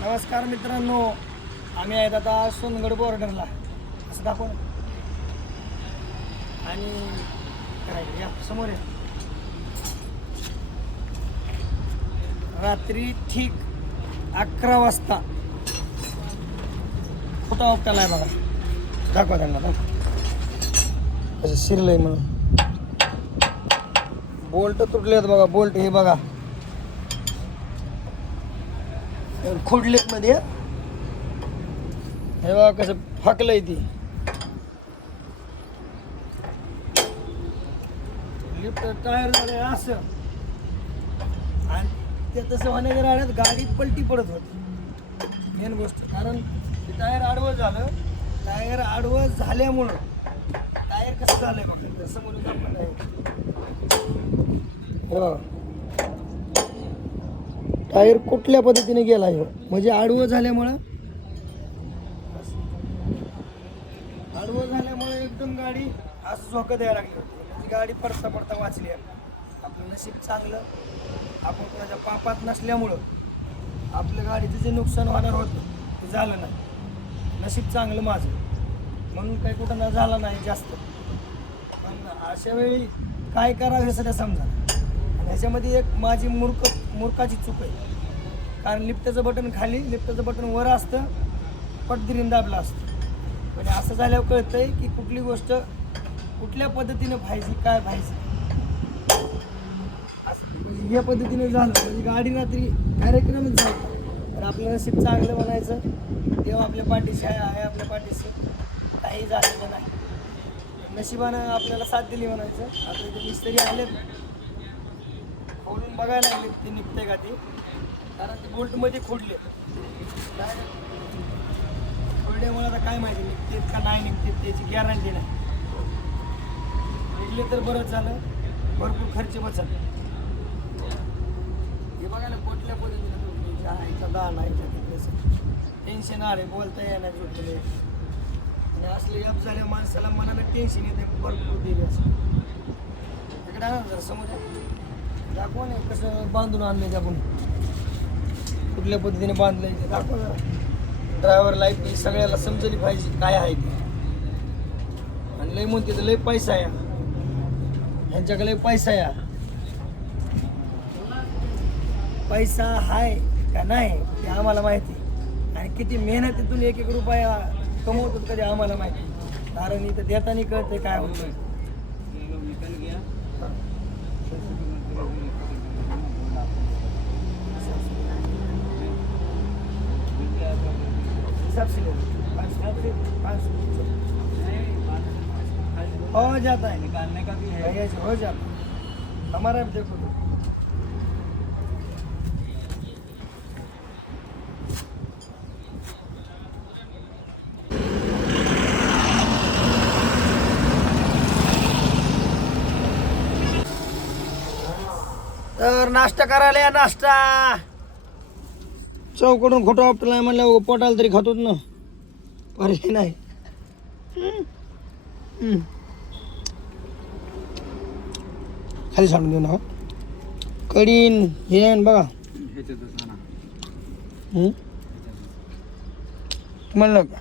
नमस्कार मित्रांनो, आम्ही आहेत आता सोनगड बॉर्डरला. असं दाखव आणि या समोर आहे. रात्री ठीक 11 वाजता खोटा उपटाला आहे बघा. दाखवा त्यांना, दाखवा असं शिरलंय म्हणून. बोल्ट तुटलेत बघा, बोल्ट हे बघा खोडलेत मध्ये. हे बघा कसं फाकलंय ती लिफ्ट. टायर झालंय असं, आणि ते तसं होण्याच्या राहण्यात गाडी पलटी पडत होती. मेन गोष्ट कारण ते टायर आडवं झालं. टायर आडवं झाल्यामुळं टायर कसं झालंय बघा समोर आपण आहे. टायर कुठल्या पद्धतीने गेला ह्यो, म्हणजे आडवं झाल्यामुळं एकदम गाडी असं झोकं द्यायला लागली होती. म्हणजे गाडी पडता पडता वाचली. आपलं नशीब चांगलं, आपण कोणाच्या पापात नसल्यामुळं आपल्या गाडीचं जे नुकसान होणार होतं ते झालं नाही. नशीब चांगलं माझं, म्हणून काही कुठं ना झालं नाही जास्त. पण अशा वेळी काय करावं हे सध्या समजा. ह्याच्यामध्ये एक माझी मूर्खाची चूक आहे. कारण लिफ्टचं बटन खाली, लिफ्टचं बटन वर असतं, पटदिरीनं दाबलं असतं. पण असं झाल्यावर कळतंय की कुठली गोष्ट कुठल्या पद्धतीने पाहिजे, काय पाहिजे. असं म्हणजे या पद्धतीने झालं म्हणजे गाडी रात्री कार्यक्रमच झाला. तर आपलं नशीब चांगलं म्हणायचं, देव आपल्या पाठीशी आहे, आपल्या पाठीशी काही झालेलं नाही. नशिबानं आपल्याला साथ दिली म्हणायचं. आता इथे मिस्त्री आलेत, खोडून बघायला लागले ते निघते का ते. कारण ते बोल्टमध्ये खोडले. खोडल्यामुळे आता काय माहिती निघतेत का नाही निघतेत त्याची गॅरंटी नाही. निघले तर बरंच झालं, भरपूर खर्च बचत. हे बघायला कुठल्या पद्धतीने आईचा दान आहे टेन्शन आले, बोलता येणार झोपले. आणि असले अप झाल्या माणसाला मनाला टेन्शन येते भरपूर दिली. असं इकडे आणा जरा समोर दाखवा नाही कसं बांधून आणले ते आपण, कुठल्या पद्धतीने बांधलंय ते दाखवा जरा. ड्रायव्हर लाईफ सगळ्याला समजली पाहिजे काय आहे ते. आणि लय म्हणते तर लय पैसा आहे ह्यांच्याकडे, लय पैसा या. पैसा आहे का नाही ते आम्हाला माहिती, आणि किती मेहनतीतून एक एक रुपया कमवतात कधी आम्हाला माहिती. कारण इथं देताना कळते काय होतं. हो जाता है, निकालने का भी है, हो जाता हमारा भी देखो तो. तर नाश्ता करायला या. नाश्ता चौकडून खोटं आपटला म्हणलं पोटाला तरी खातोच ना, पर्याय नाही. खाली सांडून देऊ ना कडीन हे बघा. म्हणलं का